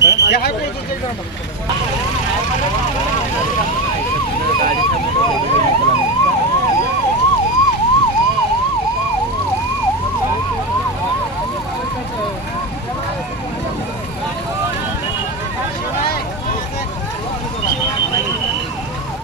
네? 야, 할거